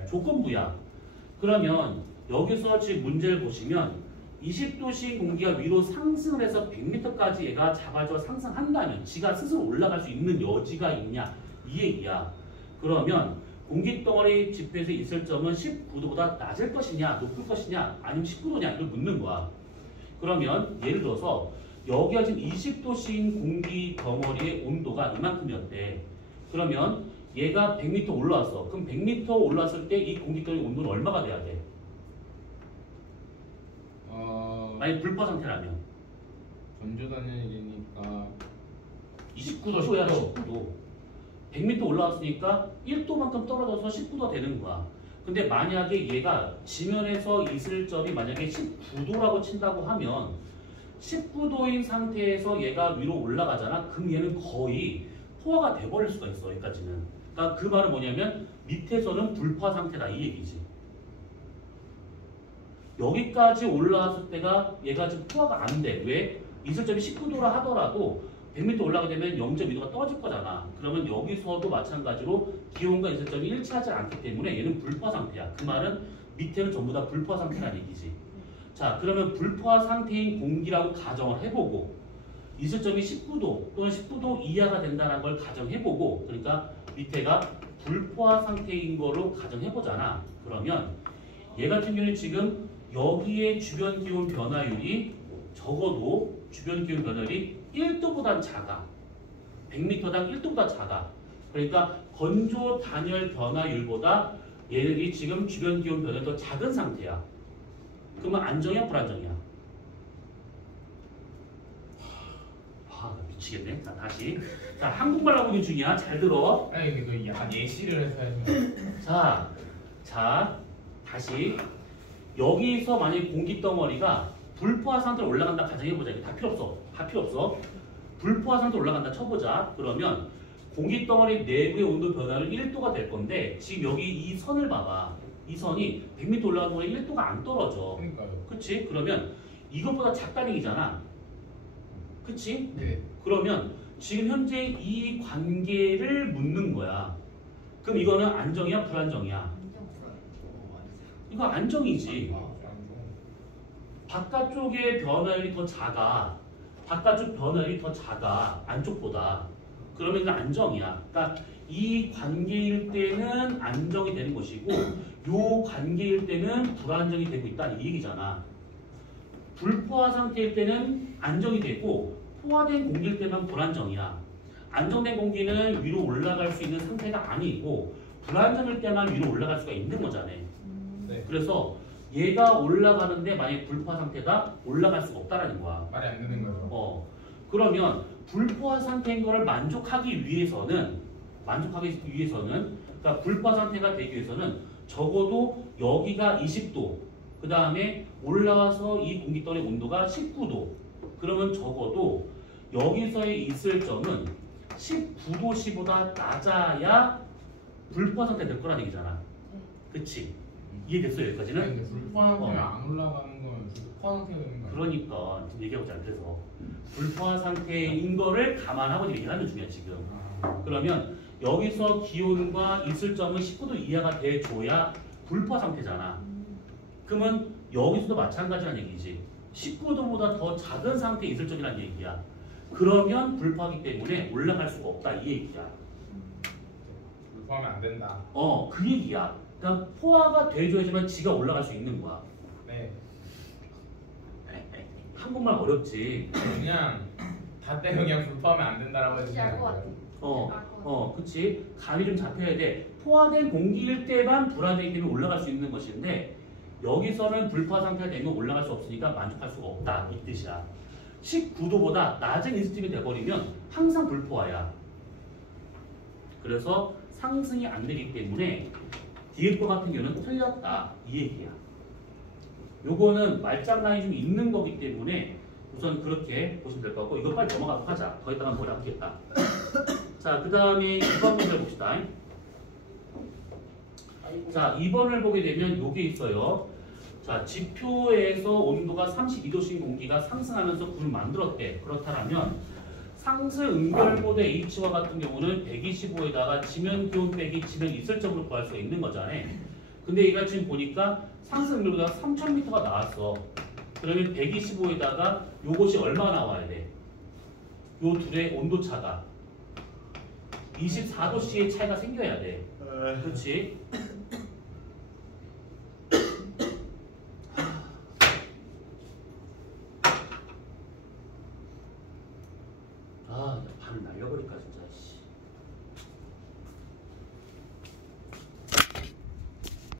조건부야. 그러면 여기서 지금 문제를 보시면 20도씨 공기가 위로 상승을 해서 100m까지 얘가 자발적으로 상승한다면 지가 스스로 올라갈 수 있는 여지가 있냐 이 얘기야. 그러면 공기덩어리 지표에서 있을 점은 19도보다 낮을 것이냐 높을 것이냐 아니면 19도냐 이걸 묻는 거야. 그러면 예를 들어서 여기가 지금 20도씨인 공기덩어리의 온도가 이만큼이었대. 그러면 얘가 100m 올라왔어. 그럼 100m 올라왔을 때 이 공기덩어리 온도는 얼마가 돼야 돼? 만약 불포 상태라면 건조 단열이니까 29도야 19도. 100m 올라왔으니까 1도만큼 떨어져서 19도가 되는 거야. 근데 만약에 얘가 지면에서 있을 점이 만약에 19도라고 친다고 하면 19도인 상태에서 얘가 위로 올라가잖아. 그럼 얘는 거의 포화가 돼버릴 수가 있어. 여기까지는. 그러니까 그 말은 뭐냐면 밑에서는 불포화 상태다 이 얘기지. 여기까지 올라왔을 때가 얘가 지금 포화가 안 돼. 왜? 있을 점이 19도라 하더라도 100m 올라가게 되면 0.2도가 떨어질 거잖아. 그러면 여기서도 마찬가지로 기온과 있을 점이 일치하지 않기 때문에 얘는 불포화 상태야. 그 말은 밑에는 전부 다 불포화 상태라는 얘기지. 자, 그러면 불포화 상태인 공기라고 가정을 해보고 있을 점이 19도 또는 19도 이하가 된다는 걸 가정해보고 그러니까 밑에가 불포화 상태인 거로 가정해보잖아. 그러면 얘 같은 경우는 지금 여기에 주변 기온 변화율이 적어도 주변 기온 변화율이 1도보다 작아. 100m당 1도보다 작아. 그러니까 건조 단열 변화율보다 얘들이 지금 주변 기온 변화가 더 작은 상태야. 그러면 안정이야, 불안정이야? 아, 미치겠네. 자, 다시. 자, 한국말 하고 있는 중이야. 잘 들어. 아니 근데 그 예시를 해서 해주면 자, 다시. 여기서 만약에 공기 덩어리가 불포화 상태로 올라간다 가정해보자. 이게 다 필요 없어. 다 필요 없어. 불포화 상태로 올라간다 쳐보자. 그러면 공기 덩어리 내부의 온도 변화는 1도가 될 건데 지금 여기 이 선을 봐봐. 이 선이 100m 올라가는 거에 1도가 안 떨어져. 그러니까요. 그치? 그러면 이것보다 작다는 얘기잖아. 그치? 네. 그러면 지금 현재 이 관계를 묻는 거야. 그럼 이거는 안정이야? 불안정이야? 안정. 이거 안정이지. 안 좋아. 바깥쪽의 변화율이 더 작아. 바깥쪽 변화율이 더 작아. 안쪽보다. 그러면 이건 안정이야. 그러니까 이 관계일 때는 안정이 되는 것이고 요 관계일 때는 불안정이 되고 있다는 이 얘기잖아. 불포화 상태일 때는 안정이 되고 포화된 공기일 때만 불안정이야. 안정된 공기는 위로 올라갈 수 있는 상태가 아니고 불안정일 때만 위로 올라갈 수가 있는 거잖아. 네. 그래서 얘가 올라가는데 만약에 불포화 상태다 올라갈 수가 없다라는 거야. 말이 안 되는 거예요. 그러면 불포화 상태인 거를 만족하기 위해서는 그러니까 불포화 상태가 되기 위해서는 적어도 여기가 20도 그 다음에 올라와서 이 공기덩어리 온도가 19도 그러면 적어도 여기서의 있을 점은 19도씨보다 낮아야 불포화 상태 될 거라는 얘기잖아. 그치? 이해됐어 여기까지는? 아니, 근데 불포화 상태면 안 올라가는 건 불포화 상태가 되는 거예요. 그러니까 지금 얘기하고자 그래서 불포화 상태인 거를 감안하고 얘기하는 중이야 지금. 그러면 여기서 기온과 있을 점은 19도 이하가 돼줘야 불포화 상태잖아. 그러면 여기서도 마찬가지란 얘기지. 19도보다 더 작은 상태에 있을 점이란 얘기야. 그러면 불포하기 때문에 올라갈 수가 없다 이 얘기야. 불포하면 안 된다. 그 얘기야. 그러니까 포화가 돼줘야지만 지가 올라갈 수 있는 거야. 네. 한국말 어렵지. 그냥 다 때문에 그냥 불포하면 안 된다라고 뭔지 알 것 같아. 그치. 감이 좀 잡혀야 돼. 포화된 공기일 때만 불안정이기 때문에 올라갈 수 있는 것인데 여기서는 불포화 상태가 되면 올라갈 수 없으니까 만족할 수가 없다 이 뜻이야. 19도보다 낮은 인스팀이 돼버리면 항상 불포화야. 그래서 상승이 안 되기 때문에 뒤에 거 같은 경우는 틀렸다 이 얘기야. 요거는 말장난이 좀 있는 거기 때문에 우선 그렇게 보시면 될 것 같고 이거 빨리 넘어가도록 하자. 더 있다가 머리 아프겠다. 자, 그 다음에 2번 문제 봅시다. 자, 2번을 보게 되면 요게 있어요. 자, 지표에서 온도가 32도씨인 공기가 상승하면서 구름을 만들었대. 그렇다면 상승 응결모드 H와 같은 경우는 125에다가 지면 기온 빼기 지면 있을 점으로 구할 수가 있는 거잖아. 근데 얘가 지금 보니까 상승 응결보다 3000m가 나왔어. 그러면 125에다가 요것이 얼마 나와야 돼? 요 둘의 온도 차가 24도씨의 차이가 생겨야 돼. 그렇지?